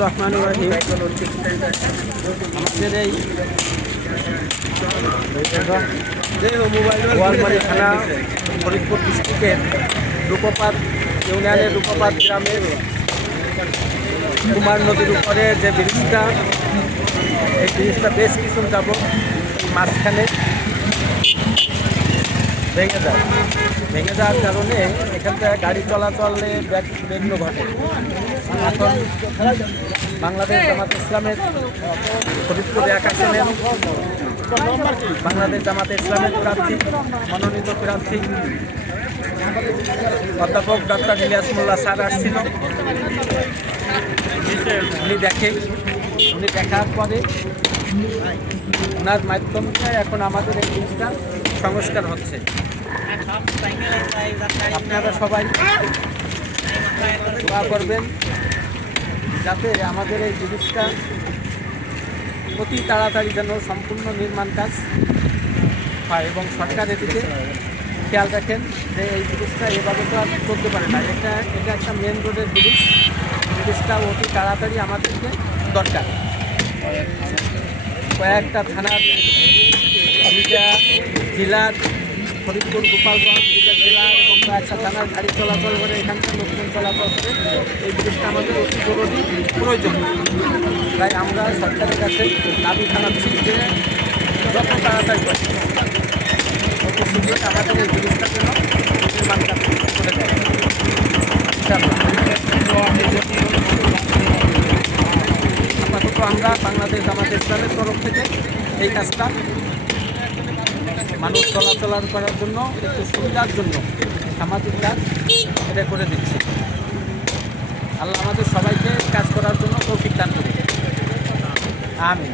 রহমান রহিম আমাদের এই গোয়ালমারি থানা ফরিদপুর ডিস্ট্রিক্টের রূপপাত ইউনিয়নের রূপপাত গ্রামের কুমার নদীর উপরে যে ব্রিজটা এই ব্রিজটা বেশ কিছু যাব মাঝখানে ভেঙে যায় ভেঙে যাওয়ার কারণে এখান গাড়ি চলাচলে বিঘ্ন ঘটে। এখন বাংলাদেশ জামাত ইসলামের ফরিদপুর এক বাংলাদেশ জামাত ইসলামের প্রার্থী, মনোনীত প্রার্থী অধ্যাপক ডক্টর ইলিয়াস মোল্লা স্যার আসছিল। উনি দেখে, উনি দেখার পরে ওনার মাধ্যমে এখন আমাদের এই সংস্কার হচ্ছে। আপনারা সবাই দোয়া করবেন যাতে আমাদের এই জিনিসটা অতি তাড়াতাড়ি যেন সম্পূর্ণ নির্মাণ কাজ হয় এবং সরকার এদিকে খেয়াল রাখেন যে এই ব্রিজটা এভাবে তো আর করতে পারে না। এটা এটা একটা মেন রোডের ব্রিজ ব্রিজটা অতি তাড়াতাড়ি আমাদেরকে দরকার। কয়েকটা থানার জেলার ফরিদপুর, গোপালগঞ্জ জেলার এবং কয়েকটা থানার গাড়ি চলাচল করে এখানকার লোকজন চলাচল করে এই ব্রিজটা আমাদের অতি জরুরি, প্রয়োজন। তাই আমরা সরকারের কাছে দাবি জানাচ্ছি যে যত তাড়াতাড়ি করে অত সুযোগ আমাদের এই ব্রিজটা যেন আপাতত আমরা বাংলাদেশ জামাত ইসলামের তরফ থেকে এই কাজটা মানুষ চলাচল করার জন্য, একটু সুবিধার জন্য সামাজিক কাজ এটা করে দিচ্ছে। আল্লাহ আমাদের সবাইকে কাজ করার জন্য তৌফিক দান করি আমিন।